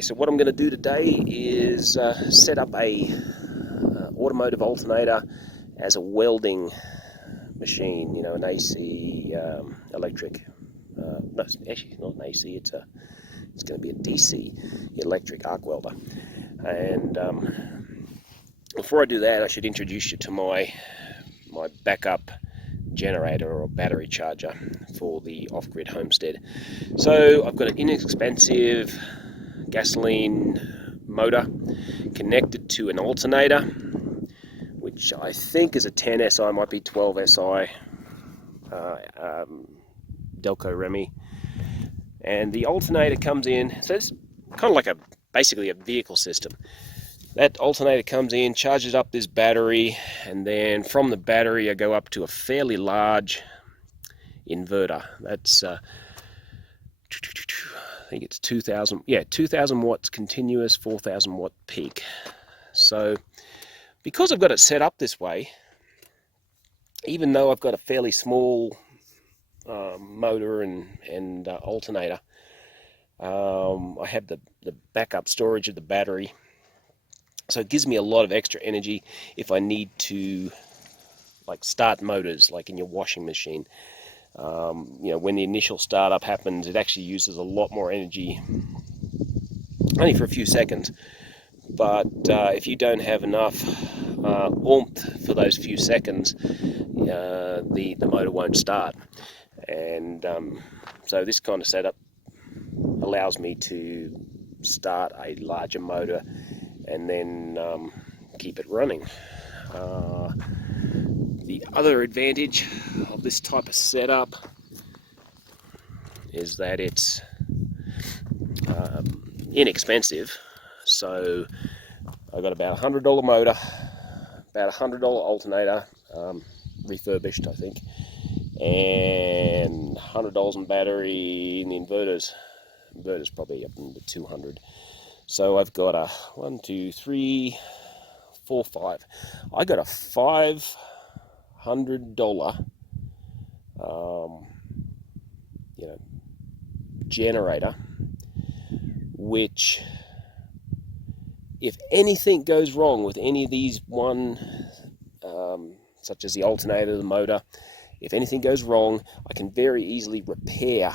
Okay, so what I'm going to do today is set up a automotive alternator as a welding machine, you know, an AC electric. No, actually not an AC, it's going to be a DC electric arc welder. And before I do that, I should introduce you to my backup generator or battery charger for the off-grid homestead. So I've got an inexpensive gasoline motor connected to an alternator, which I think is a 10 SI, might be 12 SI, Delco Remi. And the alternator comes in, so it's kind of like basically a vehicle system. That alternator comes in, charges up this battery, and then from the battery I go up to a fairly large inverter. That's I think it's 2000 watts continuous, 4000 watt peak. So because I've got it set up this way, even though I've got a fairly small motor and alternator, I have the backup storage of the battery, so it gives me a lot of extra energy if I need to, like, start motors, like in your washing machine. You know, when the initial startup happens, it actually uses a lot more energy, only for a few seconds. But if you don't have enough oomph for those few seconds, the motor won't start. And so this kind of setup allows me to start a larger motor and then keep it running. The other advantage of this type of setup is that it's inexpensive. So I got about $100 motor, about $100 alternator, refurbished I think, and $100 in battery, and the inverter's probably up in the 200. So I've got a 1, 2, 3, 4, 5. I got a $500 generator, which, if anything goes wrong with any of these such as the alternator, the motor, if anything goes wrong, I can very easily repair,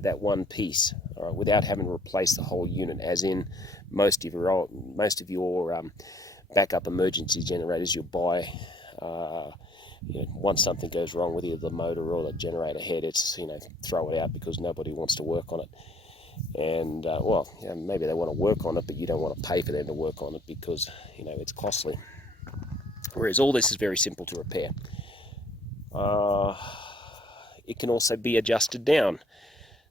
that one piece, without having to replace the whole unit. As in most of your backup emergency generators you'll buy, once something goes wrong with either the motor or the generator head, it's throw it out because nobody wants to work on it. And maybe they want to work on it, but you don't want to pay for them to work on it because it's costly. Whereas all this is very simple to repair. It can also be adjusted down.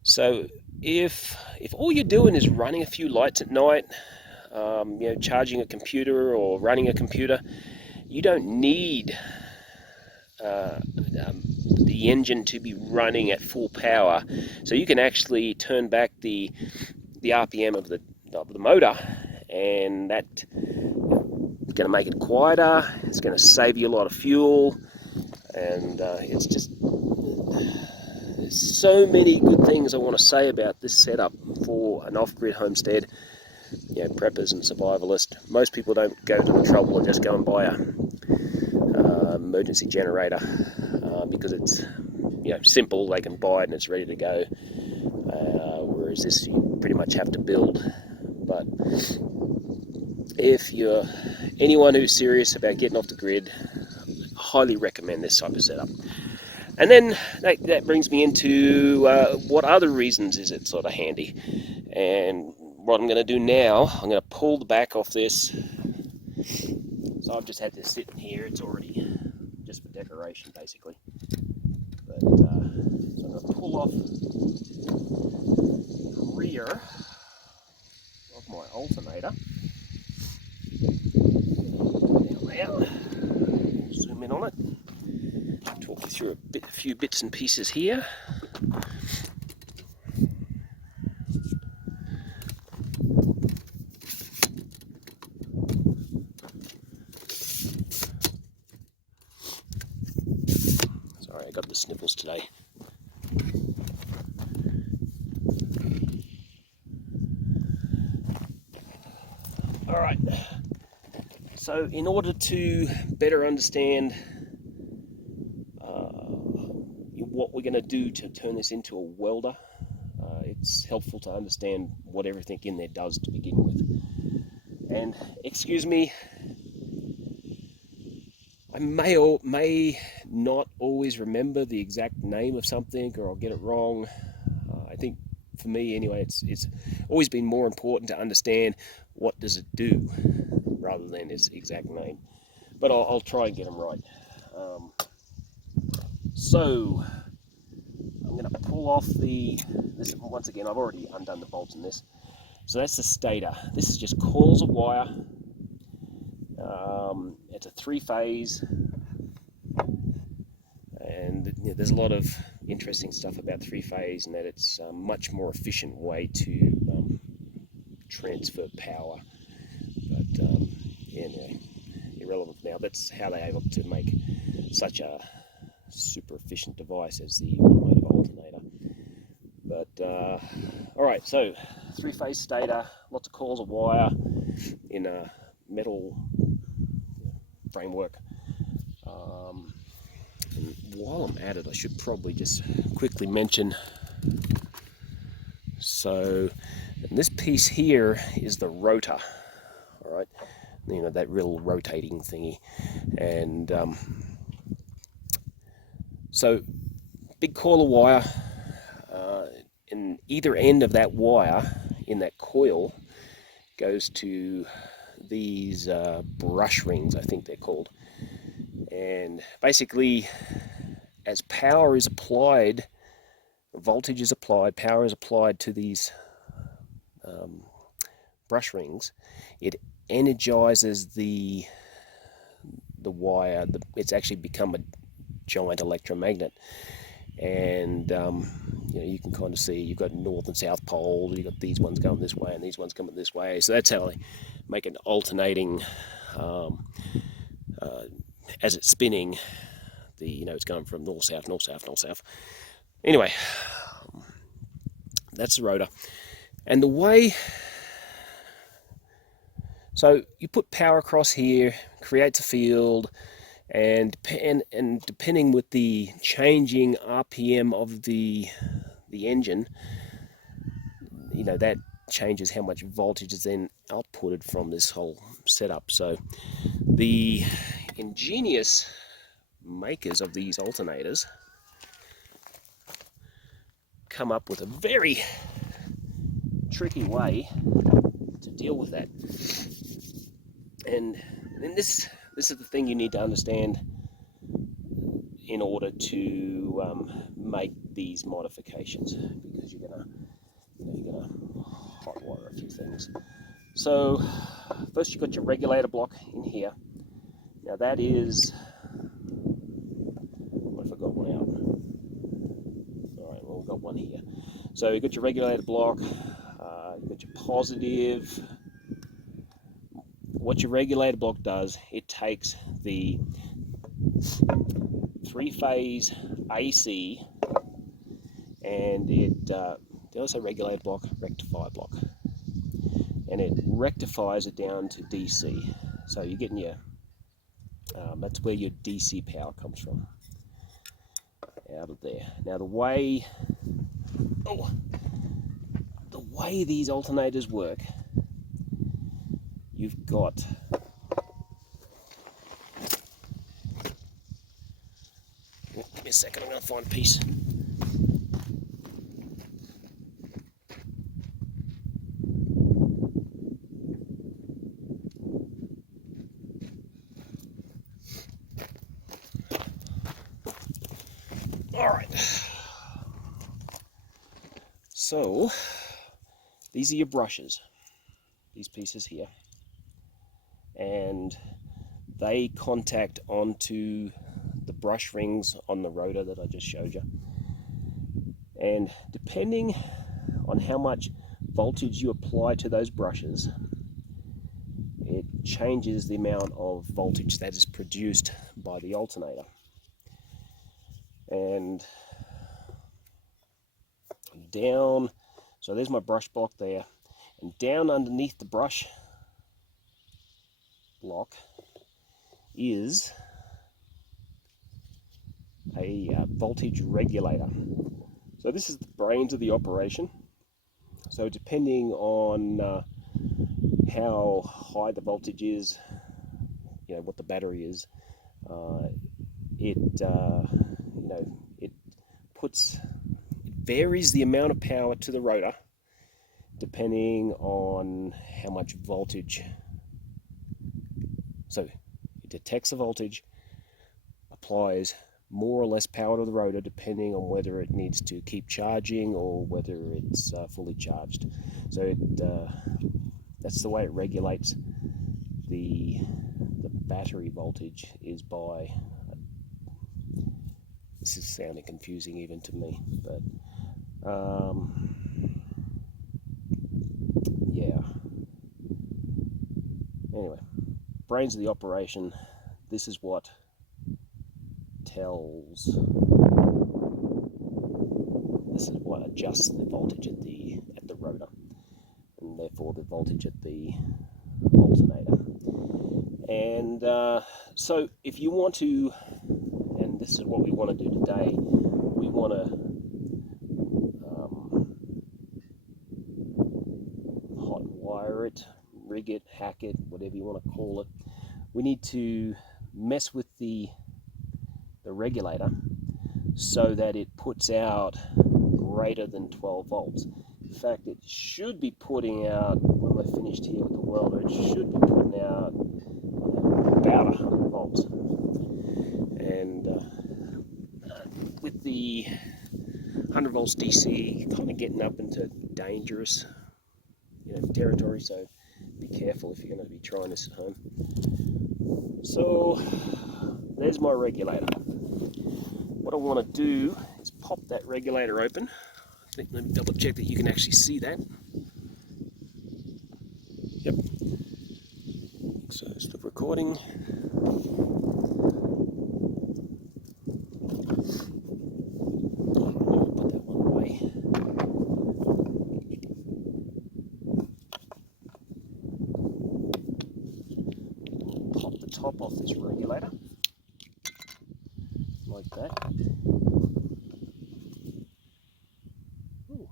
So if all you're doing is running a few lights at night, charging a computer or running a computer, you don't need the engine to be running at full power. So you can actually turn back the RPM of the motor, and that's going to make it quieter. It's going to save you a lot of fuel, and it's just, there's so many good things I want to say about this setup for an off-grid homestead. Preppers and survivalists, most people don't go to the trouble and just go and buy a emergency generator because it's simple. They can buy it and it's ready to go, whereas this you pretty much have to build. But if you're anyone who's serious about getting off the grid, I highly recommend this type of setup. And then that brings me into what other reasons is it sort of handy. And what I'm going to do now, I'm going to pull the back off this. So I've just had this sitting here. It's already just for decoration, basically. But so I'm going to pull off the rear of my alternator. Now, zoom in on it. Talk you through a few bits and pieces here. Sorry, I got the sniffles today. Alright, so in order to better understand what we're going to do to turn this into a welder, it's helpful to understand what everything in there does to begin with. And excuse me, I may or may not always remember the exact name of something, or I'll get it wrong. I think for me anyway, it's always been more important to understand what does it do rather than its exact name. But I'll try and get them right. So I'm going to pull off this once again. I've already undone the bolts in this. So that's the stator. This is just coils of wire. It's a 3-phase, and there's a lot of interesting stuff about 3-phase, and that it's a much more efficient way to transfer power. But anyway, irrelevant now. That's how they're able to make such a super efficient device as the automotive alternator. But alright, so 3-phase stator, lots of coils of wire in a metal framework. And while I'm at it, I should probably just quickly mention, so this piece here is the rotor, alright, that real rotating thingy. And so big coil of wire, in either end of that wire in that coil goes to these brush rings, I think they're called. And basically, as power is applied, voltage is applied, power is applied to these brush rings, it energizes the wire. It's actually become a giant electromagnet. And you can kind of see you've got north and south poles. You've got these ones going this way and these ones coming this way. So that's how they make an alternating. As it's spinning, it's going from north south, north south, north south. Anyway, that's the rotor. And the way, so you put power across here, creates a field, and depending with the changing RPM of the engine, that changes how much voltage is then outputted from this whole setup. So the ingenious makers of these alternators come up with a very tricky way to deal with that. And then this is the thing you need to understand in order to make these modifications, because you're gonna hotwire a few things. So first you've got your regulator block in here. Now that is, what if I got one out? Alright, well we've got one here. So you've got your regulator block, you've got your positive. What your regulator block does, it takes the 3-phase AC and it also regulator block, rectifier block, and it rectifies it down to DC. So you're getting your that's where your DC power comes from, out of there. Now the way these alternators work, you've got give me a second, I'm going to find a piece. Alright, so these are your brushes, these pieces here, and they contact onto the brush rings on the rotor that I just showed you. And depending on how much voltage you apply to those brushes, it changes the amount of voltage that is produced by the alternator. And down, so there's my brush block there, and down underneath the brush block is a voltage regulator. So this is the brains of the operation. So depending on how high the voltage is, what the battery is, it varies the amount of power to the rotor depending on how much voltage. So it detects the voltage, applies more or less power to the rotor depending on whether it needs to keep charging or whether it's fully charged. So that's the way it regulates the battery voltage, is by, this is sounding confusing even to me, but yeah. Anyway, brains of the operation, this is what adjusts the voltage at the rotor, and therefore the voltage at the alternator. And so if you want to, and this is what we want to do today, we want to hot wire it, rig it, hack it, whatever you want to call it. We need to mess with the regulator so that it puts out greater than 12 volts. In fact, it should be putting out, when we're finished here with the welder, it should be putting out about 100 volts. And with the 100 volts DC, kind of getting up into dangerous territory, so be careful if you're going to be trying this at home. So there's my regulator. What I want to do is pop that regulator open. Let me double check that you can actually see that. Yep. So stop recording. I'll put that one away. Pop the top off this regulator. Like that. Ooh.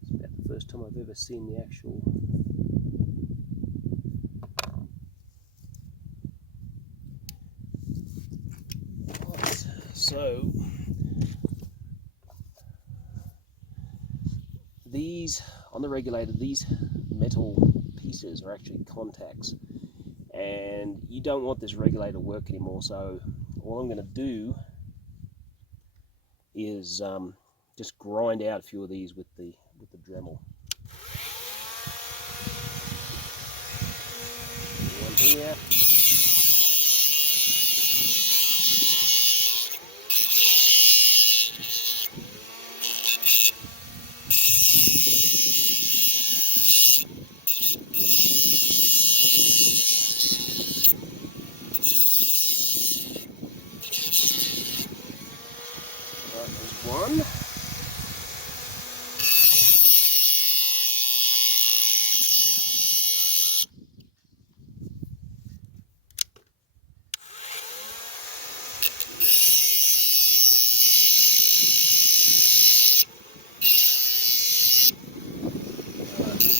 It's about the first time I've ever seen the actual right. So these on the regulator, these metal pieces are actually contacts. And you don't want this regulator to work anymore, so all I'm going to do is just grind out a few of these with the Dremel. One here. There's one.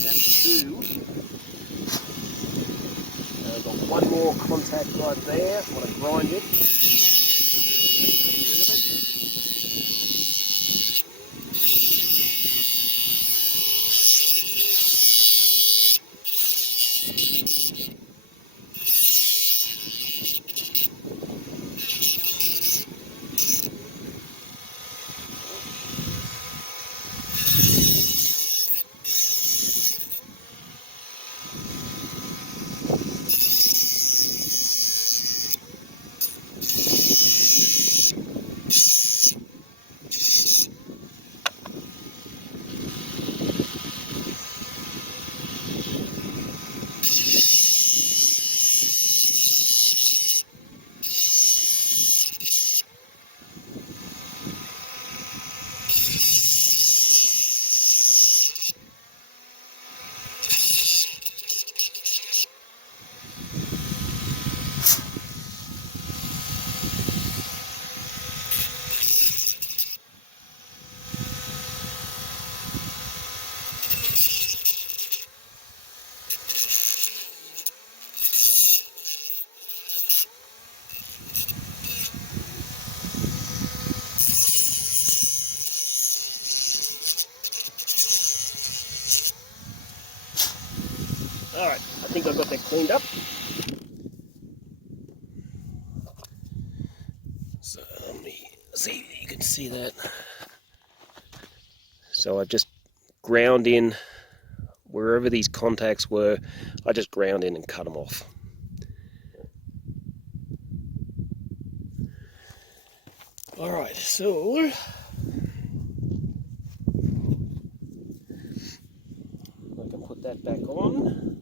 That's two. I've got one more contact right there. I want to grind it. Alright, I think I've got that cleaned up. So let me see if you can see that. So I've just ground in wherever these contacts were. I just ground in and cut them off. Alright, so I can put that back on.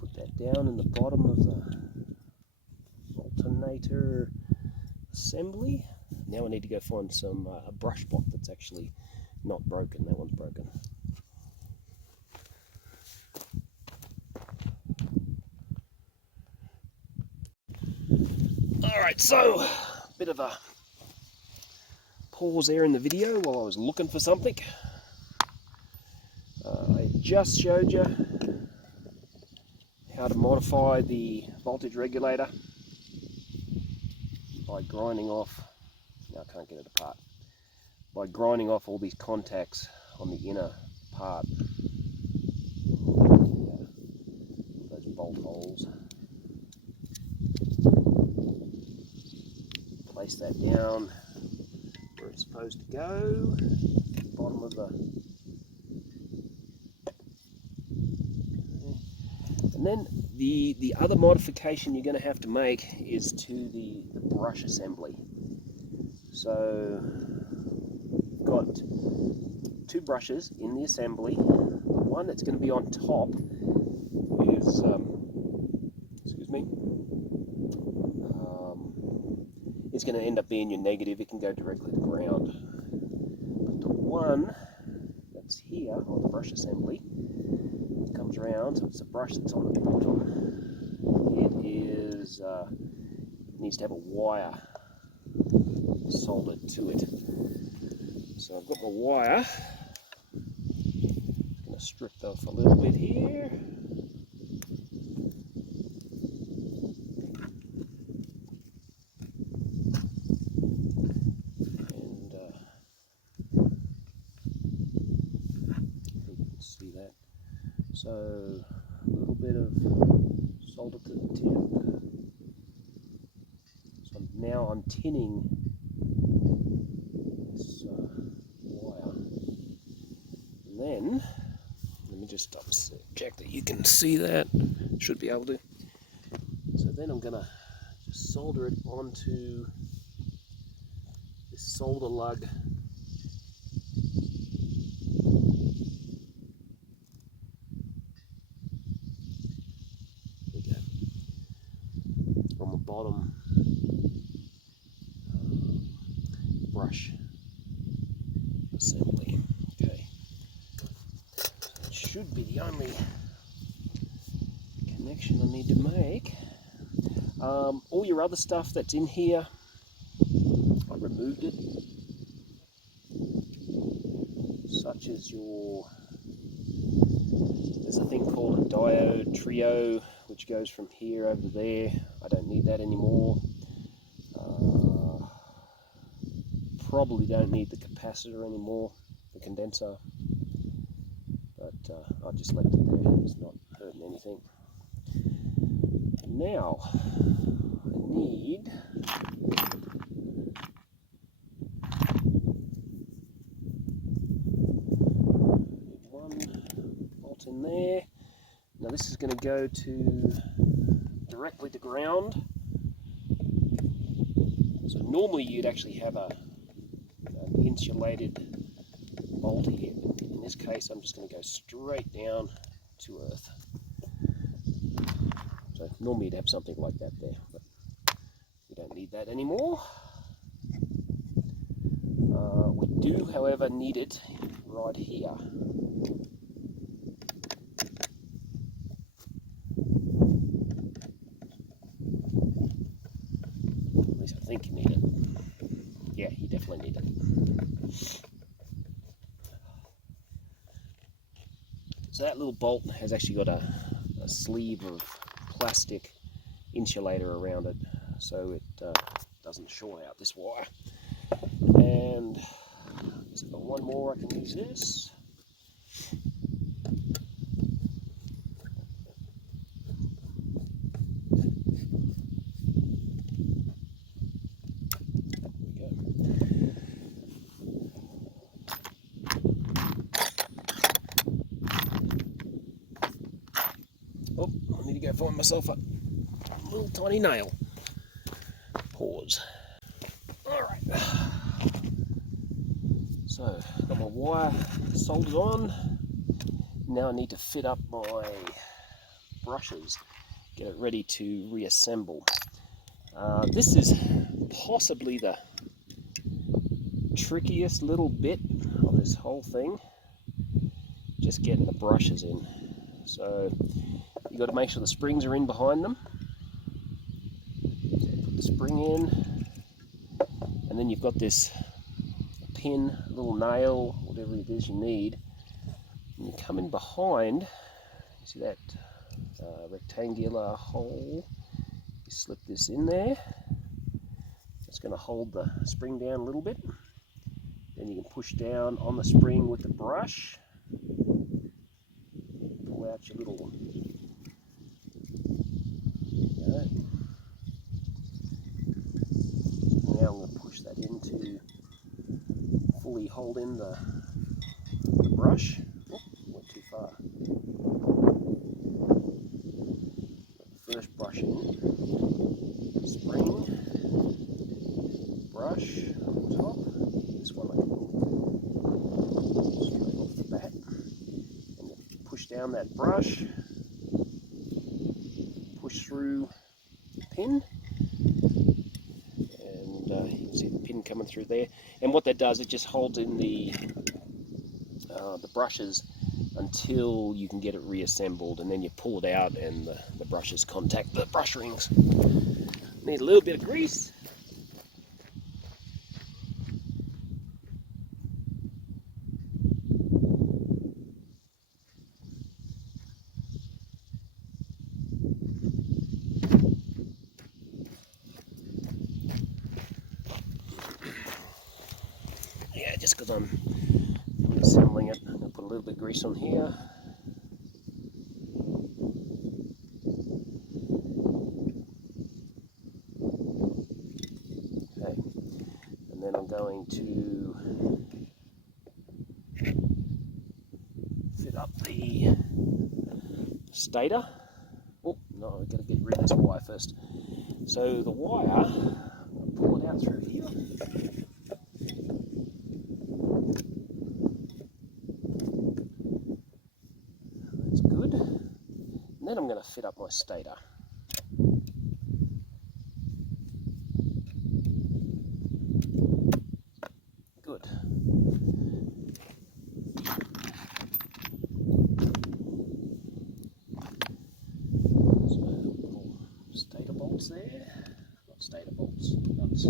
Put that down in the bottom of the alternator assembly. Now I need to go find some a brush block that's actually not broken. That one's broken. Alright, so a bit of a pause there in the video while I was looking for something. I just showed you how to modify the voltage regulator by grinding off, no, I can't get it apart, by grinding off all these contacts on the inner part, those bolt holes. Place that down where it's supposed to go, bottom of the, and then the other modification you're going to have to make is to the brush assembly. So we've got two brushes in the assembly. The one that's going to be on top is it's going to end up being your negative. It can go directly to ground. But the one that's here on the brush assembly comes around, so it's a brush that's on the bottom. It is needs to have a wire soldered to it. So I've got my wire. I'm going to strip off a little bit here. So a little bit of solder to the tip. So now I'm tinning this wire. And then, let me just check that you can see that. Should be able to. So then I'm going to just solder it onto this solder lug. On the bottom brush assembly. Okay, so it should be the only connection I need to make. All your other stuff that's in here, I removed it, such as there's a thing called a diode trio which goes from here over to there. I don't need that anymore. Probably don't need the capacitor anymore, the condenser, but I just left it there. It's not hurting anything. Now I need one bolt in there. Now this is going to go directly to ground. So normally you'd actually have an insulated bolt here. In this case I'm just going to go straight down to earth. So normally you'd have something like that there, but we don't need that anymore. We do, however, need it right here. At least I think you need it. Yeah, you definitely need it. So that little bolt has actually got a sleeve of plastic insulator around it, so it doesn't short out this wire. And So I've got one more, I can use this. Oh, I need to go find myself a little tiny nail. Pause. Alright. So, got my wire soldered on. Now I need to fit up my brushes, get it ready to reassemble. This is possibly the trickiest little bit of this whole thing, just getting the brushes in. So you've got to make sure the springs are in behind them. So put the spring in, and then you've got this pin, little nail, whatever it is you need, and you come in behind. You see that rectangular hole? You slip this in there. It's going to hold the spring down a little bit. Then you can push down on the spring with the brush. Pull out your little. Now I'm going to push that into fully hold in the brush. Oh, went too far. First brush in, spring, brush on top. This one I can pull straight off the bat. And then push down that brush, push through the pin, and you can see the pin coming through there. And what that does, it just holds in the brushes until you can get it reassembled, and then you pull it out and the brushes contact the brush rings. Need a little bit of grease. Yeah, just because I'm assembling it, I'm going to put a little bit of grease on here. Okay, and then I'm going to fit up the stator. Oh, no, I've got to get rid of this wire first. So the wire, I'll pull it out through here. That's good. And then I'm going to fit up my stator. Good. So little stator bolts there. Not stator bolts, nuts.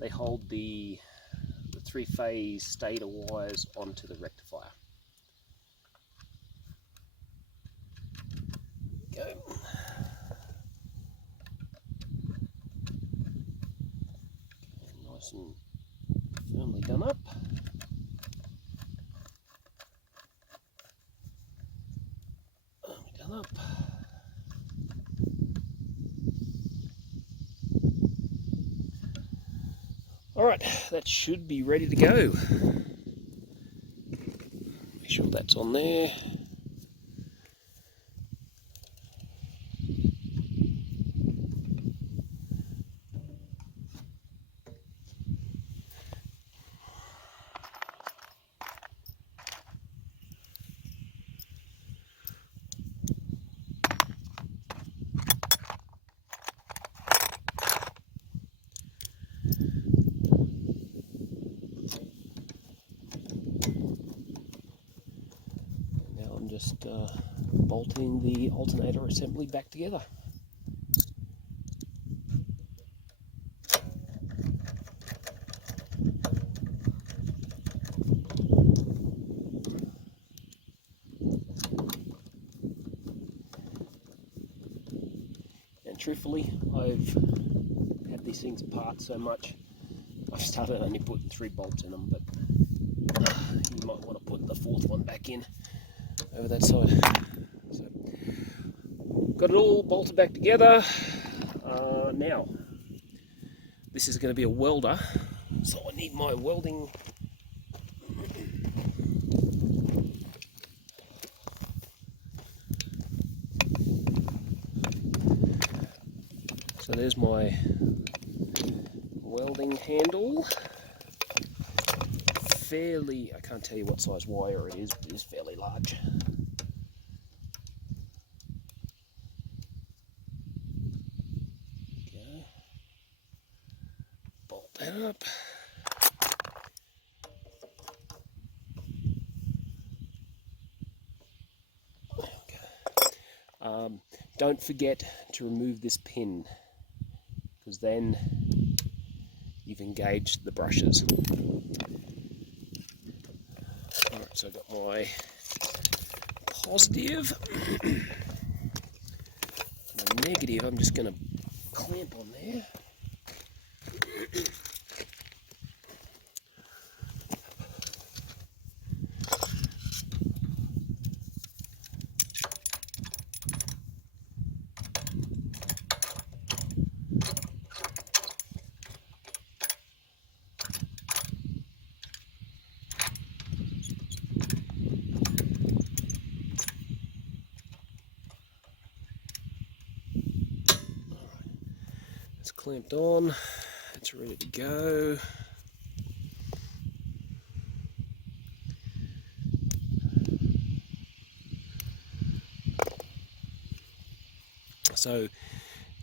They hold the three-phase stator wires onto the rectifier. Go. Nice and firmly done up. Done up. Alright, that should be ready to go. Make sure that's on there. Just bolting the alternator assembly back together. And truthfully, I've had these things apart so much. I've started only putting 3 bolts in them, but you might want to put the 4th one back in over that side. So, got it all bolted back together. Now, this is going to be a welder, so I need my welding. So there's my welding handle. Fairly, I can't tell you what size wire it is, but it is fairly large. Okay. Bolt that up. Okay. Don't forget to remove this pin, because then you've engaged the brushes. Alright, so I've got my positive. The negative, I'm just going to clamp on there. It's clamped on, it's ready to go. So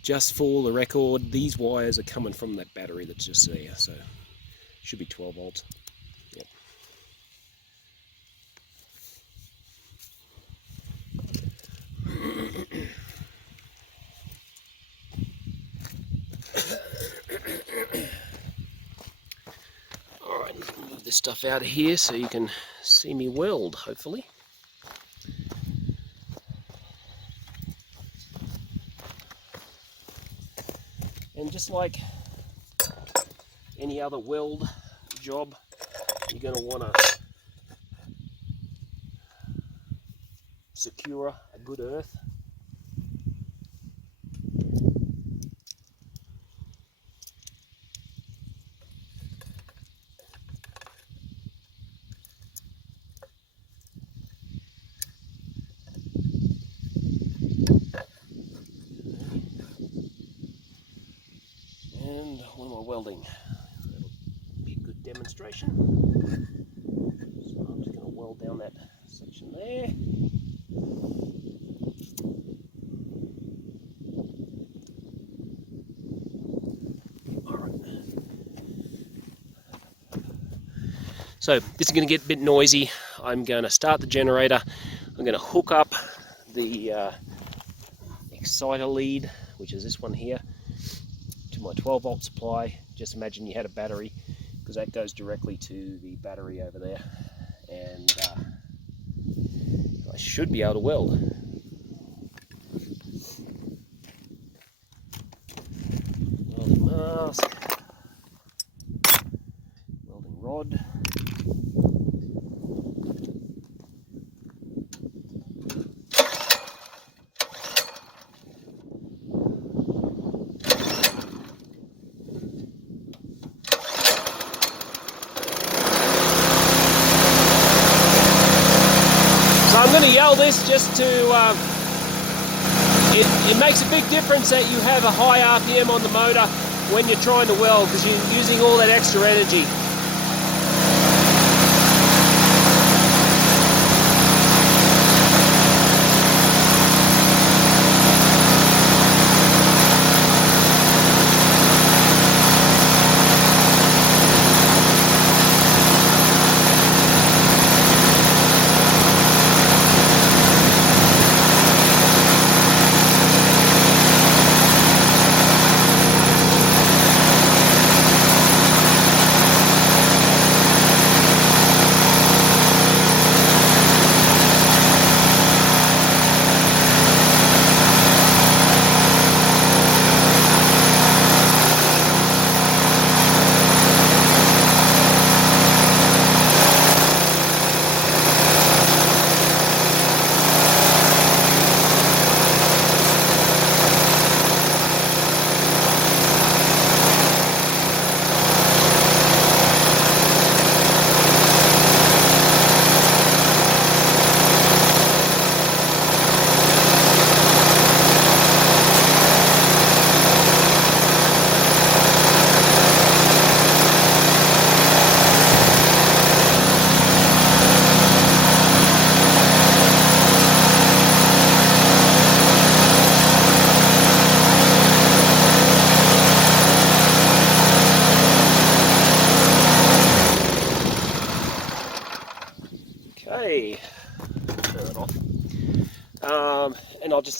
just for the record, these wires are coming from that battery that's just there, so should be 12 volts. Yep. Alright, let's move this stuff out of here so you can see me weld, hopefully. And just like any other weld job, you're going to want to secure a good earth. And what am I welding? That'll be a good demonstration. So I'm just going to weld down that section there. Alright. So this is going to get a bit noisy. I'm going to start the generator. I'm going to hook up the exciter lead, which is this one here, to my 12 volt supply. Just imagine you had a battery, because that goes directly to the battery over there, and I should be able to weld. Welding mask, welding rod. So I'm going to yell this just to, it makes a big difference that you have a high RPM on the motor when you're trying to weld, because you're using all that extra energy.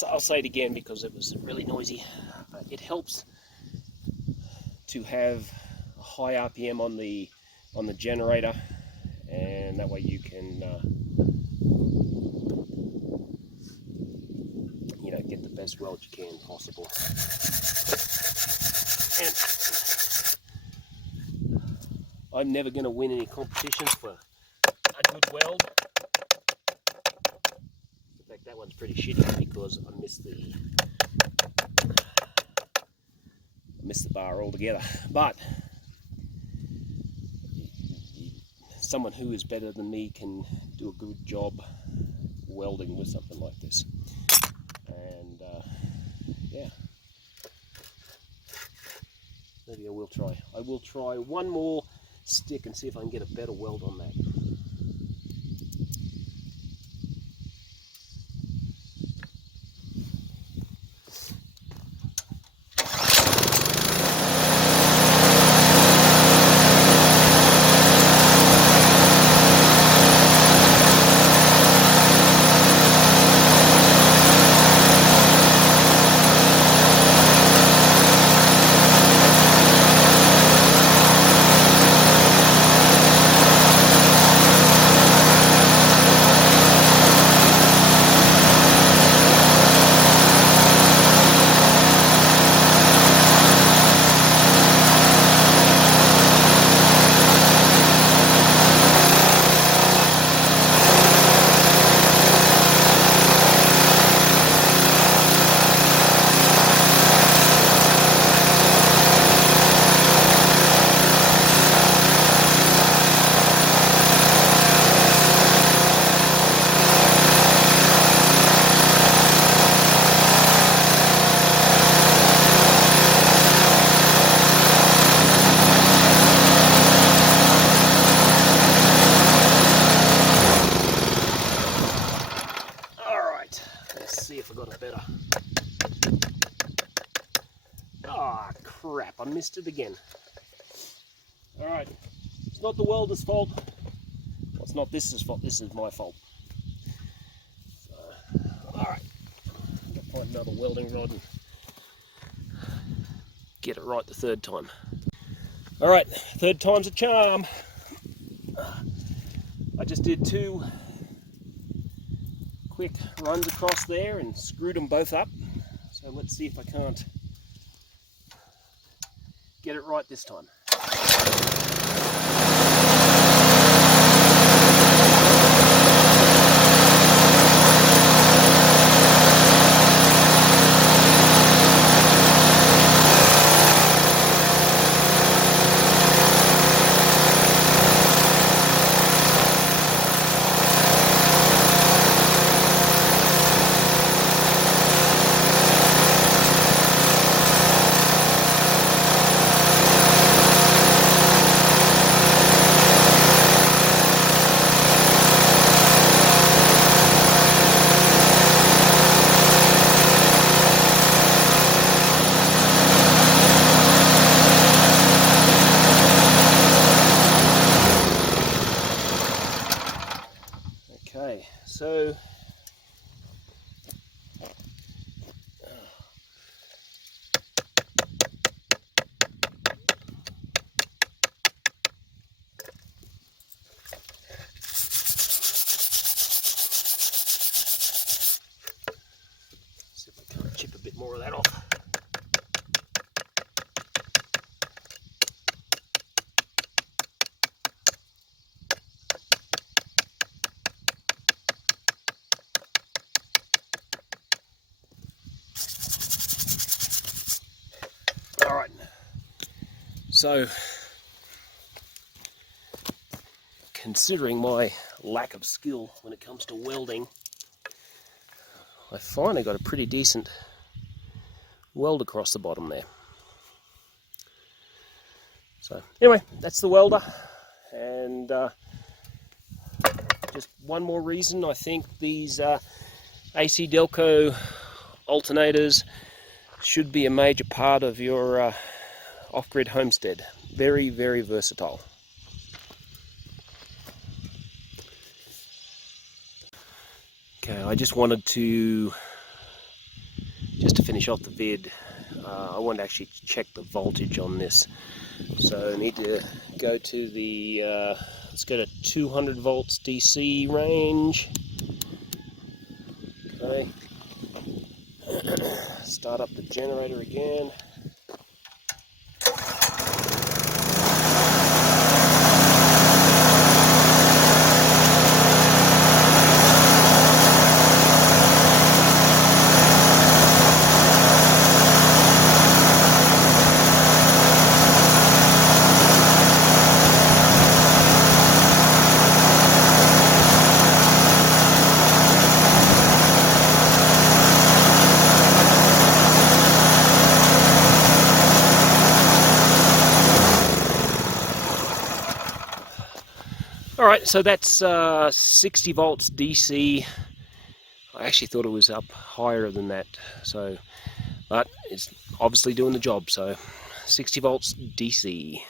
I'll say it again because it was really noisy. It helps to have a high RPM on the generator, and that way you can get the best weld you can possible. And I'm never going to win any competitions for a good weld. In fact, that one's pretty shitty because I missed the bar altogether. But someone who is better than me can do a good job welding with something like this. And yeah, maybe I will try. I will try one more stick and see if I can get a better weld on that. Crap, I missed it again. Alright, it's not the welder's fault. Well, it's not this' fault, this is my fault. So, alright, I'm going to find another welding rod and get it right the third time. Alright, third time's a charm. I just did 2 quick runs across there and screwed them both up. So let's see if I can't get it right this time. Okay, so see if I can't chip a bit more of that off. Alright, so considering my lack of skill when it comes to welding, I finally got a pretty decent weld across the bottom there. So anyway, that's the welder, and just one more reason I think these AC Delco alternators should be a major part of your off-grid homestead. Very, very versatile. Okay, I just wanted to just to finish off the vid, I want to actually check the voltage on this. So I need to go to the, let's go to 200 volts DC range. Okay. Start up the generator again. Alright, so that's 60 volts DC. I actually thought it was up higher than that, so, but it's obviously doing the job, so 60 volts DC.